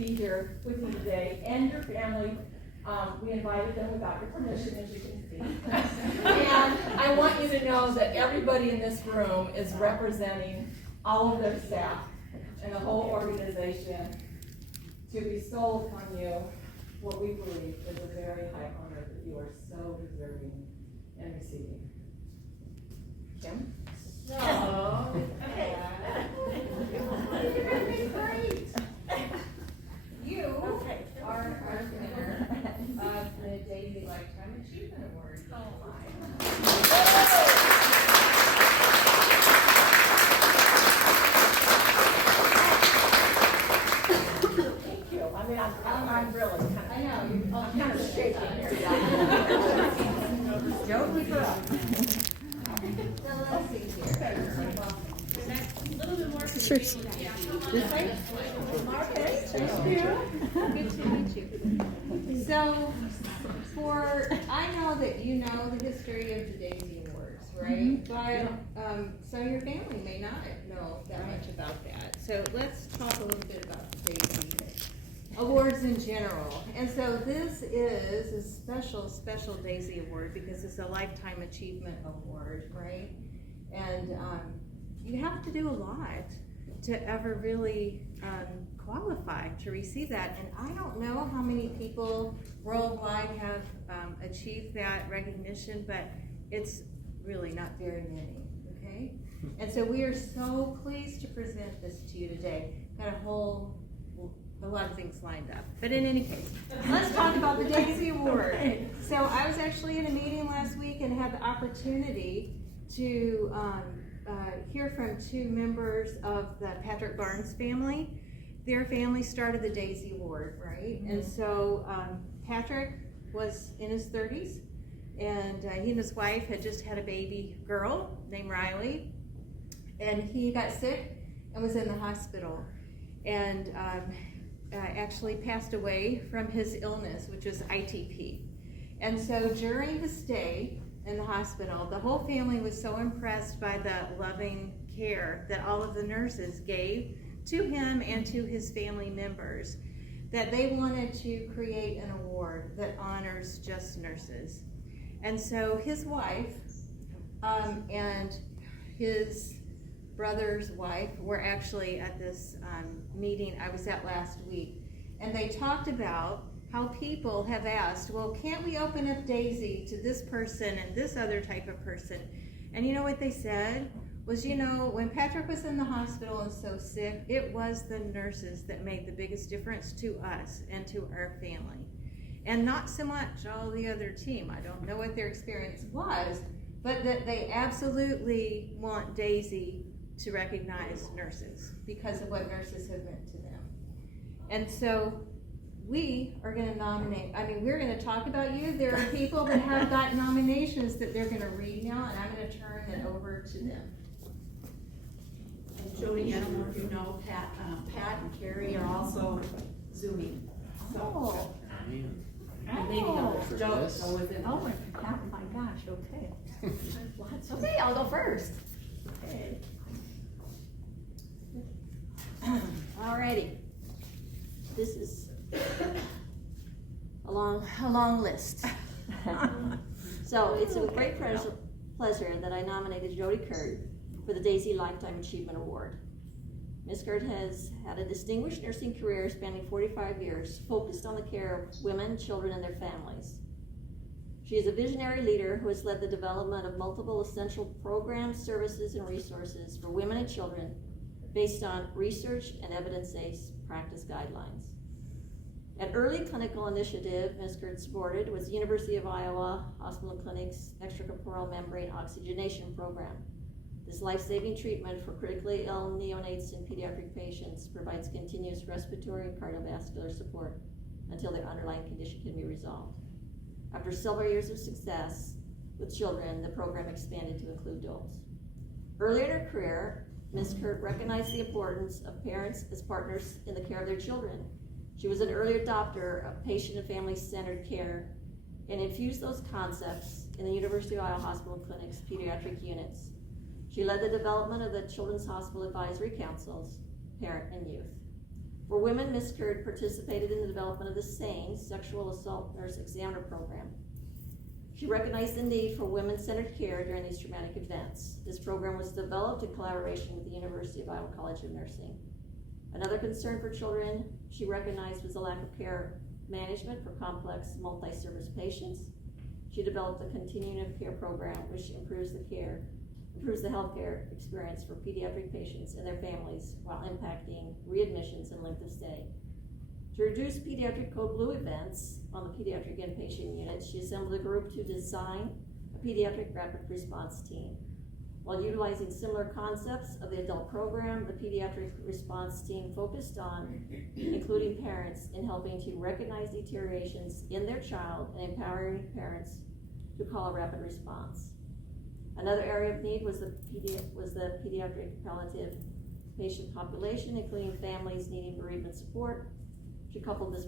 be here with you today and your family. We invited them without your permission, as you can see. And I want you to know that everybody in this room is representing all of their staff and the whole organization to bestow upon you what we believe is a very high honor that you are so deserving and receiving. Kim? Oh, okay. You're going to be great. You are our winner of the Daisy Lifetime Achievement Award. Oh my. Thank you. I mean, I'm really kind of, I know, I'm kind of shaking here. Jody, for us. So let's see here. A little bit more. This way? Okay, thank you. Good to meet you. So, I know that you know the history of the Daisy Awards, right? But, so your family may not know that much about that. So let's talk a little bit about the Daisy Awards in general. And so this is a special Daisy Award because it's a Lifetime Achievement Award, right? And you have to do a lot to ever really qualify to receive that. And I don't know how many people worldwide have achieved that recognition, but it's really not very many, okay? And so we are so pleased to present this to you today. Got a lot of things lined up. But in any case, let's talk about the Daisy Award. So I was actually in a meeting last week and had the opportunity to hear from two members of the Patrick Barnes family. Their family started the Daisy Award, right? And so Patrick was in his 30s, and he and his wife had just had a baby girl named Riley, and he got sick and was in the hospital, and actually passed away from his illness, which was ITP. And so during his stay in the hospital, the whole family was so impressed by the loving care that all of the nurses gave to him and to his family members that they wanted to create an award that honors just nurses. And so his wife and his brother's wife were actually at this meeting I was at last week, and they talked about how people have asked, well, can't we open up Daisy to this person and this other type of person? And you know what they said was, you know, when Patrick was in the hospital and so sick, it was the nurses that made the biggest difference to us and to our family. And not so much all the other team. I don't know what their experience was, but that they absolutely want Daisy to recognize nurses because of what nurses have meant to them. And so we are going to nominate, we're going to talk about you. There are people that have got nominations that they're going to read now, and I'm going to turn it over to them. And Jody, I don't know if you know, Pat and Carrie are also Zooming. So, and maybe others don't. So within. Oh my gosh, okay. Okay, I'll go first. Okay. Alrighty. This is a long list. So it's a great pleasure that I nominated Jody Kurtt for the Daisy Lifetime Achievement Award. Ms. Kurtt has had a distinguished nursing career spanning 45 years, focused on the care of women, children, and their families. She is a visionary leader who has led the development of multiple essential programs, services, and resources for women and children based on research and evidence-based practice guidelines. An early clinical initiative Ms. Kurtt supported was the University of Iowa Hospital Clinic's extracorporeal membrane oxygenation program. This life-saving treatment for critically ill neonates and pediatric patients provides continuous respiratory and cardiovascular support until their underlying condition can be resolved. After several years of success with children, the program expanded to include adults. Early in her career, Ms. Kurtt recognized the importance of parents as partners in the care of their children. She was an early adopter of patient and family-centered care and infused those concepts in the University of Iowa Hospital Clinic's pediatric units. She led the development of the Children's Hospital Advisory Councils, Parent and Youth. For women, Ms. Kurtt participated in the development of the SANE, Sexual Assault Nurse Examiner Program. She recognized the need for women-centered care during these traumatic events. This program was developed in collaboration with the University of Iowa College of Nursing. Another concern for children she recognized was the lack of care management for complex multi-service patients. She developed a continuum of care program which improves the healthcare experience for pediatric patients and their families while impacting readmissions and length of stay. To reduce pediatric code blue events on the pediatric inpatient unit, she assembled a group to design a pediatric rapid response team. While utilizing similar concepts of the adult program, the pediatric response team focused on including parents in helping to recognize deteriorations in their child and empowering parents to call a rapid response. Another area of need was the pediatric palliative patient population, including families needing bereavement support. Coupled with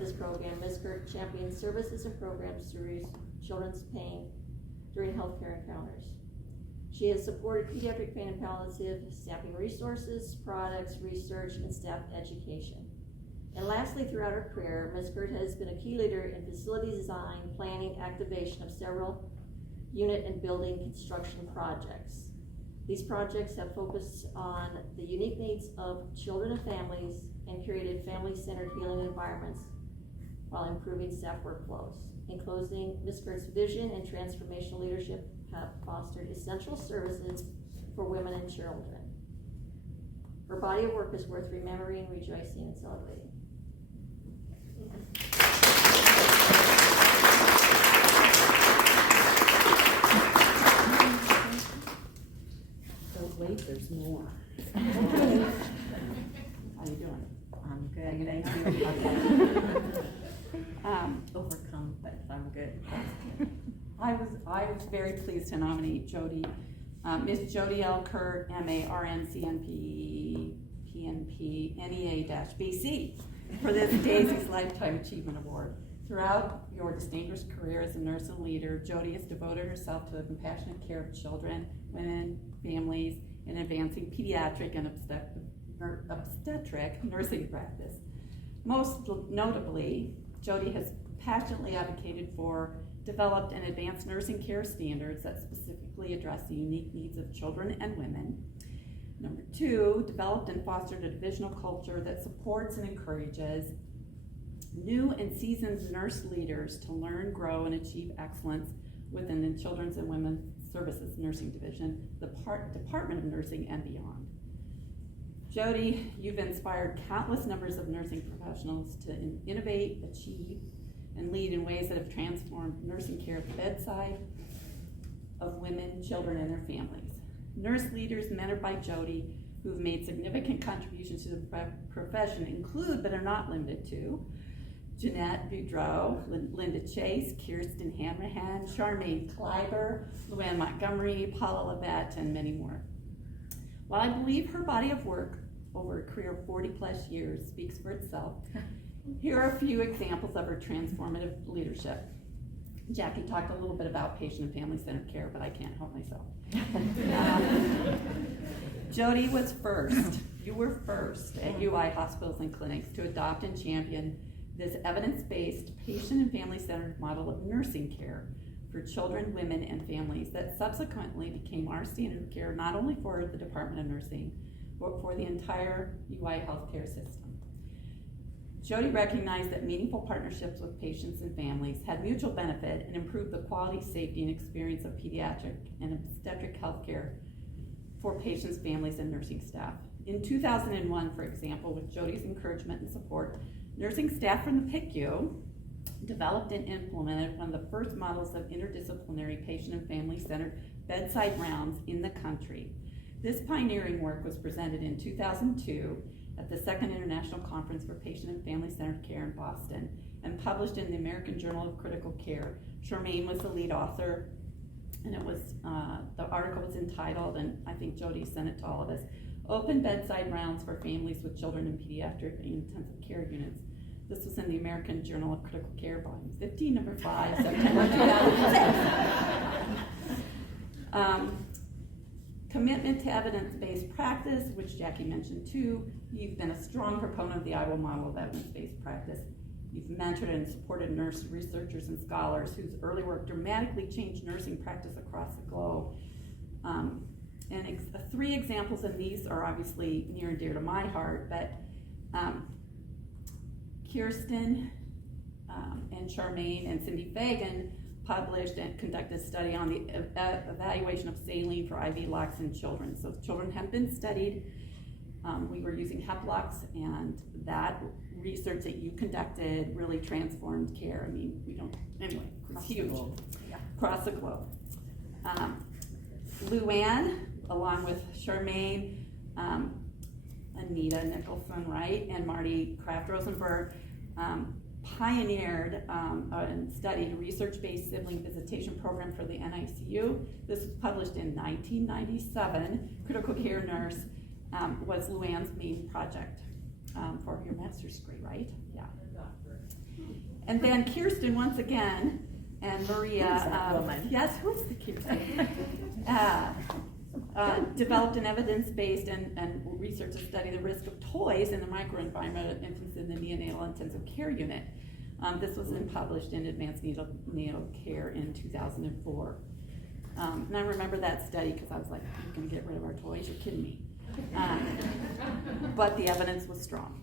this program, Ms. Kurtt championed services and programs to reduce children's pain during healthcare encounters. She has supported pediatric pain and palliative staffing resources, products, research, and staff education. And lastly, throughout her career, Ms. Kurtt has been a key leader in facility design, planning, activation of several unit and building construction projects. These projects have focused on the unique needs of children and families and created family-centered healing environments while improving staff workflows. In closing, Ms. Kurtt's vision and transformational leadership have fostered essential services for women and children. Her body of work is worth remembering, rejoicing, and celebrating. So wait, there's more. How you doing? I'm good, thank you. Overcome, but I'm good. I was very pleased to nominate Jody, Miss Jody L. Kurtt, MA, RN, CNP, PNP, NEA-BC, for this Daisy's Lifetime Achievement Award. Throughout your distinguished career as a nurse and leader, Jody has devoted herself to the compassionate care of children, women, families, and advancing pediatric and obstetric nursing practice. Most notably, Jody has passionately advocated for developed and advanced nursing care standards that specifically address the unique needs of children and women. Number 2, developed and fostered a divisional culture that supports and encourages new and seasoned nurse leaders to learn, grow, and achieve excellence within the Children's and Women's Services Nursing Division, the Department of Nursing, and beyond. Jody, you've inspired countless numbers of nursing professionals to innovate, achieve, and lead in ways that have transformed nursing care at the bedside of women, children, and their families. Nurse leaders mentored by Jody who've made significant contributions to the profession include, but are not limited to, Jeanette Boudreau, Linda Chase, Kirsten Hanrahan, Charmaine Kleiber, Luann Montgomery, Paula Labette, and many more. While I believe her body of work over a career of 40 plus years speaks for itself, here are a few examples of her transformative leadership. Jackie talked a little bit about patient and family-centered care, but I can't help myself. Jody was first, you were first at UI hospitals and clinics to adopt and champion this evidence-based patient and family-centered model of nursing care for children, women, and families that subsequently became our standard of care not only for the Department of Nursing, but for the entire UI healthcare system. Jody recognized that meaningful partnerships with patients and families had mutual benefit and improved the quality, safety, and experience of pediatric and obstetric healthcare for patients, families, and nursing staff. In 2001, for example, with Jody's encouragement and support, nursing staff from the PICU developed and implemented one of the first models of interdisciplinary patient and family-centered bedside rounds in the country. This pioneering work was presented in 2002 at the Second International Conference for Patient and Family-Centered Care in Boston and published in the American Journal of Critical Care. Charmaine was the lead author, and it was the article was entitled, and I think Jody sent it to all of us, Open Bedside Rounds for Families with Children in Pediatric and Intensive Care Units. This was in the American Journal of Critical Care, volume 15, number 5, September 2006. Commitment to evidence-based practice, which Jackie mentioned too. You've been a strong proponent of the Iowa model of evidence-based practice. You've mentored and supported nurse researchers and scholars whose early work dramatically changed nursing practice across the globe. Three examples, and these are obviously near and dear to my heart, but Kirsten and Charmaine and Cindy Fagan published and conducted a study on the evaluation of saline for IV locks in children. So children have been studied. We were using HEP locks, and that research that you conducted really transformed care. I mean, anyway, it's huge. Across the globe. Luann, along with Charmaine, Anita Nicholson, right, and Marty Kraft Rosenberg, pioneered and studied a research-based sibling visitation program for the NICU. This was published in 1997. Critical care nurse was Luann's main project for your master's degree, right? Yeah. And then Kirsten, once again, and Maria. Yes, who's the Kirsten? Developed an evidence-based and research to study the risk of toys in the microenvironment of infants in the neonatal intensive care unit. This was then published in Advanced Neonatal Care in 2004. And I remember that study because I was like, you're going to get rid of our toys? You're kidding me. But the evidence was strong.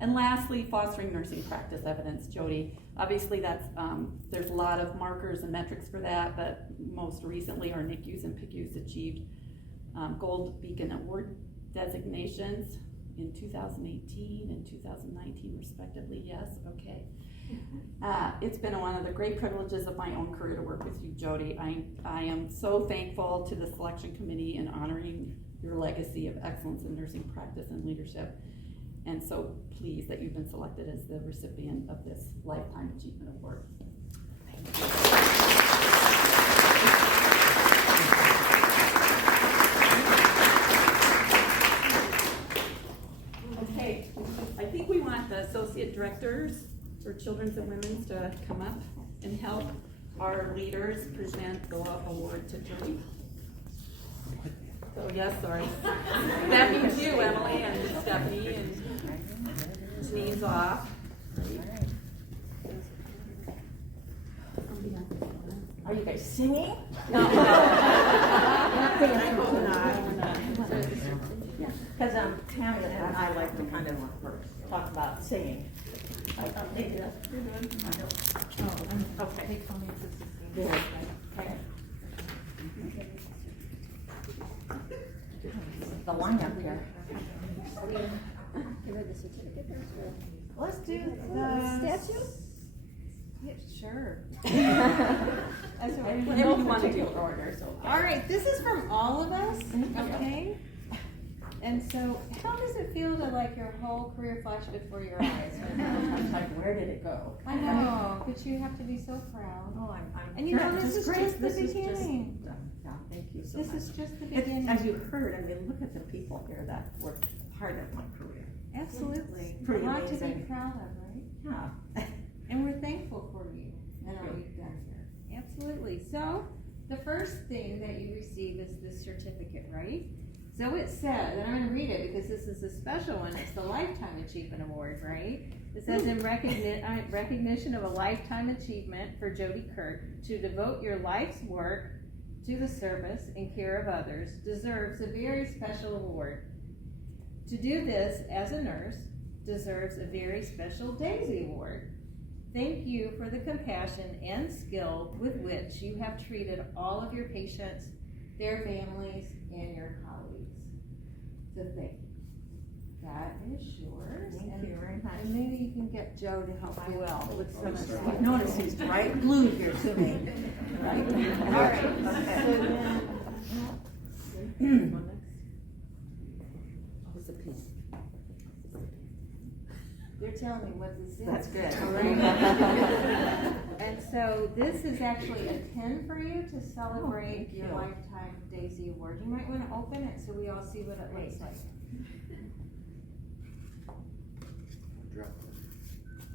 And lastly, fostering nursing practice evidence, Jody. Obviously, there's a lot of markers and metrics for that, but most recently, our NICUs and PICUs achieved Gold Beacon Award designations in 2018 and 2019, respectively. Yes, okay. It's been one of the great privileges of my own career to work with you, Jody. I am so thankful to the selection committee in honoring your legacy of excellence in nursing practice and leadership, and so pleased that you've been selected as the recipient of this Lifetime Achievement Award. Thank you. Okay, I think we want the associate directors for Children's and Women's to come up and help our leaders present the award to Jody. So yes, sorry. That means you, Emily, and Stephanie, and Janine's off. Are you guys singing? No. I hope not. Because Tammy and I like to kind of talk about singing. Okay. Okay. The line up here. Give her the certificate first, or Let's do statue? Yeah, sure. That's right. Whatever you want to do. Order, so. All right, this is from all of us, okay? And so, how does it feel to like your whole career flash before your eyes? I'm like, where did it go? I know, but you have to be so proud. Oh, I'm And you know, this is great. just the This is beginning. yeah, thank you so This much. is just the It's- beginning. As you heard, I mean, look at the people here that worked hard at my career. Absolutely. Pretty A lot to be amazing. proud of, right? Yeah. And we're thankful for you and all Thank you. you've done here. Absolutely. So, the first thing that you receive is this certificate, right? So it says, and I'm going to read it because this is a special one. It's the Lifetime Achievement Award, right? It says, in recognition of a lifetime achievement for Jody Kurtt, to devote your life's work to the service and care of others deserves a very special award. To do this as a nurse deserves a very special Daisy Award. Thank you for the compassion and skill with which you have treated all of your patients, their families, and your colleagues. So thank you. That is yours. Thank you very much. And maybe you can get Joe to help you with some of this. I notice he's right glued here to me. Right. All right. So then, What's the piece? you're telling me what this is. That's good. All right. And so this is actually a pin for you to celebrate your you. Lifetime Daisy Award. You might want to open it so we all see what it looks like.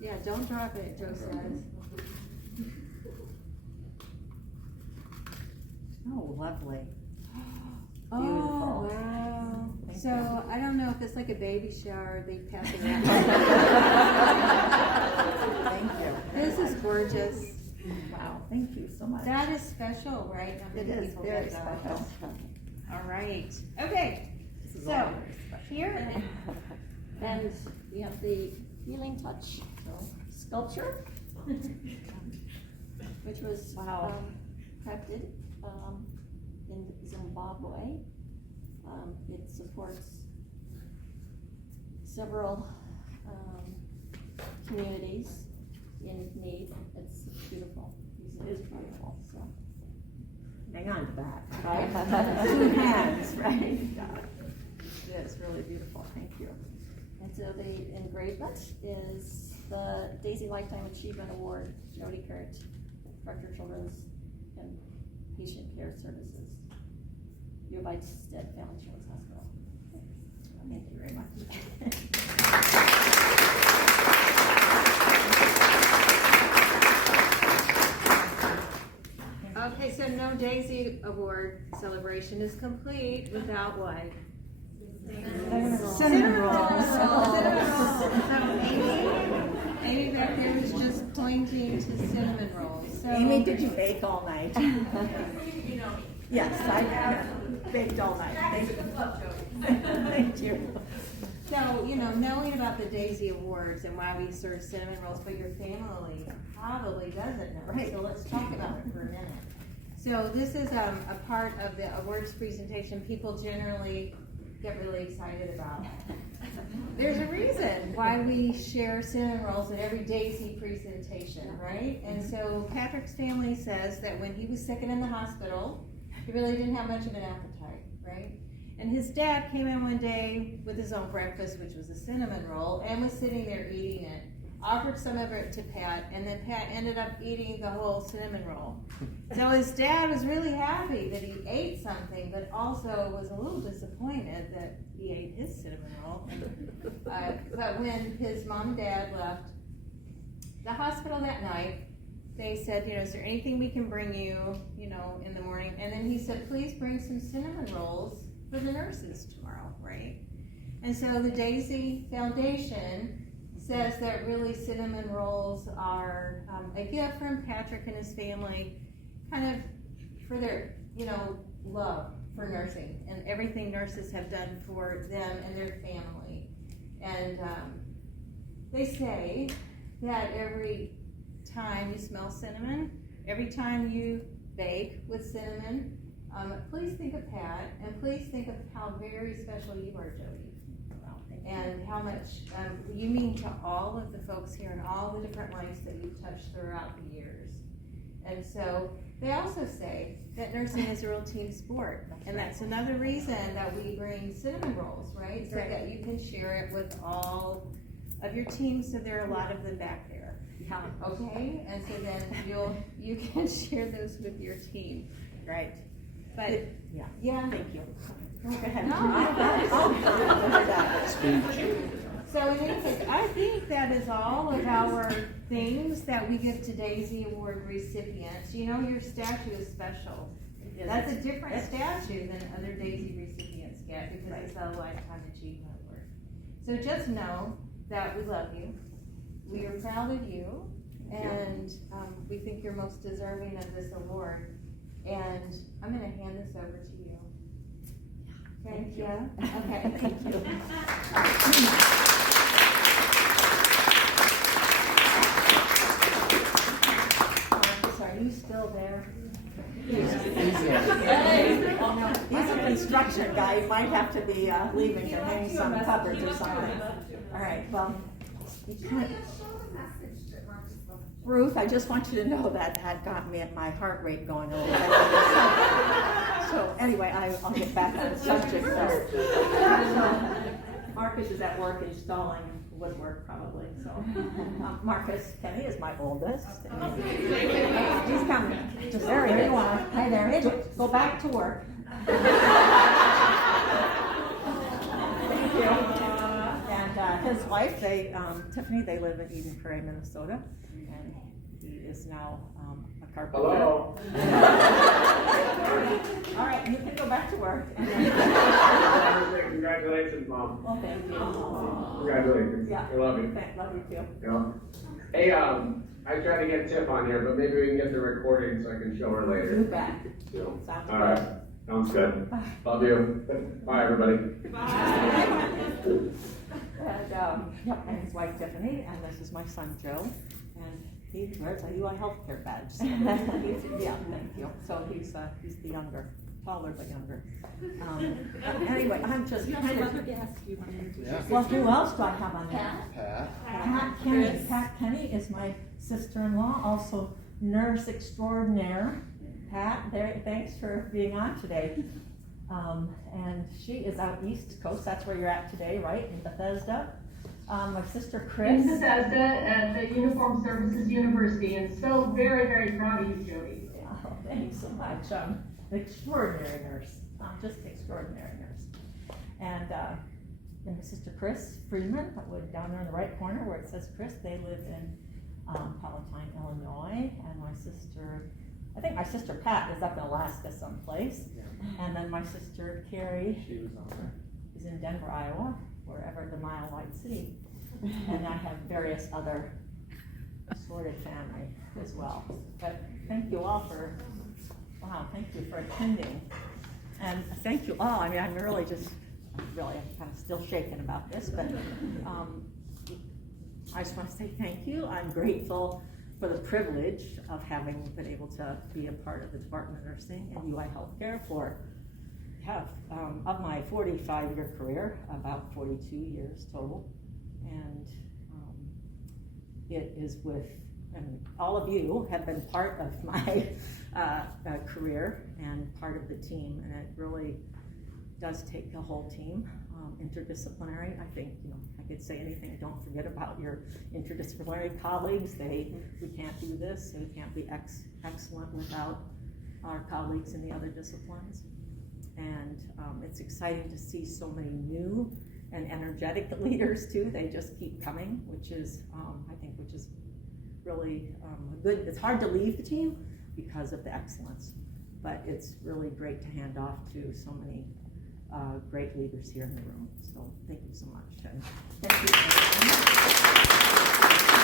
Yeah, don't drop it, Joe says. Oh, lovely. Oh, wow. So I don't know if it's like a baby shower, they pass it around. Thank you. This is gorgeous. Wow, thank you so much. That is special, right? Not It many is people very get that. special. All right. Okay. This is So, all very special. here, And we have the Healing Touch sculpture, which was Wow. crafted in Zimbabwe. It supports several communities in need. It's beautiful. It is beautiful. So. Hang on to that. 2 hands, right? It is really beautiful, thank you. And so the engravement is the Daisy Lifetime Achievement Award, Jody Kurtt, Director of Children's and Patient Care Services, U of I Stead Family Children's Hospital. Thank you very much. okay, so no Daisy Award celebration is complete without what? Cinnamon rolls. Cinnamon rolls. So Amy back there was just pointing to cinnamon rolls. So Amy, did you bake all night? You know me. Yes, I baked all night. Thank you. Thank you. So, you know, knowing about the Daisy Awards and why we serve cinnamon rolls, but your family probably doesn't know. Right. So let's talk about it for a minute. So this is a part of the awards presentation people generally get really excited about. There's a reason why we share cinnamon rolls at every Daisy presentation, right? And so Patrick's family says that when he was sick and in the hospital, he really didn't have much of an appetite, right? And his dad came in one day with his own breakfast, which was a cinnamon roll, and was sitting there eating it. Offered some of it to Pat, and then Pat ended up eating the whole cinnamon roll. So his dad was really happy that he ate something, but also was a little disappointed that he ate his cinnamon roll. But when his mom and dad left the hospital that night, they said, you know, is there anything we can bring you, you know, in the morning? And then he said, please bring some cinnamon rolls for the nurses tomorrow, right? And so the Daisy Foundation says that really cinnamon rolls are a gift from Patrick and his family, kind of for their, you know, love for nursing and everything nurses have done for them and their family. And they say that every time you smell cinnamon, every time you bake with cinnamon, please think of Pat, and please think of how very special you are, Jody, and how much you mean to all of the folks here and all the different lives that you've touched throughout the years. And so they also say that nursing is a real team sport, and that's another reason that we bring cinnamon rolls, right? So that you can share it with all of your teams, so there are a lot of them back there. Yeah. Okay, and so then you can share those with your team, right? But yeah, Thank you. no, so in any case, I think that is all of our things that we give to Daisy Award recipients. You know, your statue is special. That's a different statue than other Daisy recipients get because it's a Lifetime Achievement Award. So just know that we love you. We are proud of you, and we think you're most deserving of this award. And I'm going to hand this over to you. Thank you. Okay. Thank you. Are you still there? He's a construction guy, he might have to be leaving to hang some cupboards or something. All right, well, Ruth, I just want you to know that had got me at my heart rate going a little bit. So anyway, I'll get back on the subject though. So, Marcus is at work installing woodwork probably, so. Marcus, Kenny is my oldest. He's coming. Just there you are. Hi there. Go back to work. Thank you. And his wife, Tiffany, they live in Eden Prairie, Minnesota. And he is now a carpenter. Hello. All right, you can go back to work. Congratulations, Mom. Well, thank you. Congratulations. Yeah. I love you. Love you too. Yeah. Hey, I tried to get Tiff on here, but maybe we can get the recording so I can show her You later. bet. Yeah. Sounds All good. right. Sounds good. Love you. Bye, everybody. And, yep, and his wife Tiffany, and this is my son Joe, and he wears a UI healthcare badge. So yeah, thank you. So he's the younger, taller but younger. Anyway, I'm just kind of. Well, who else do I have on there? Pat Kenny. Pat Kenny is my sister-in-law, also nurse extraordinaire. Pat, thanks for being on today. And she is out East Coast, that's where you're at today, right, in Bethesda. My sister Chris. In Bethesda at the Uniformed Services University, and so very, very proud of you, Jody. Oh, thanks so much. An extraordinary nurse, just extraordinary nurse. And my sister Chris Friedman, down there in the right corner where it says Chris, they live in Palatine, Illinois. And I think my sister Pat is up in Alaska someplace. And then my sister Carrie is in Denver, Iowa, wherever the Mile Wide City. And I have various other assorted family as well. But thank you all thank you for attending. And thank you all. I mean, I'm kind of still shaken about this, but I just want to say thank you. I'm grateful for the privilege of having been able to be a part of the Department of Nursing and UI Healthcare of my 45-year career, about 42 years total. And it is and all of you have been part of my career and part of the team, and it really does take a whole team, interdisciplinary. I think, I could say anything, don't forget about your interdisciplinary colleagues. We can't do this, we can't be excellent without our colleagues in the other disciplines. And it's exciting to see so many new and energetic leaders too. They just keep coming, which is really good. It's hard to leave the team because of the excellence, but it's really great to hand off to so many great leaders here in the room. So thank you so much. And thank you.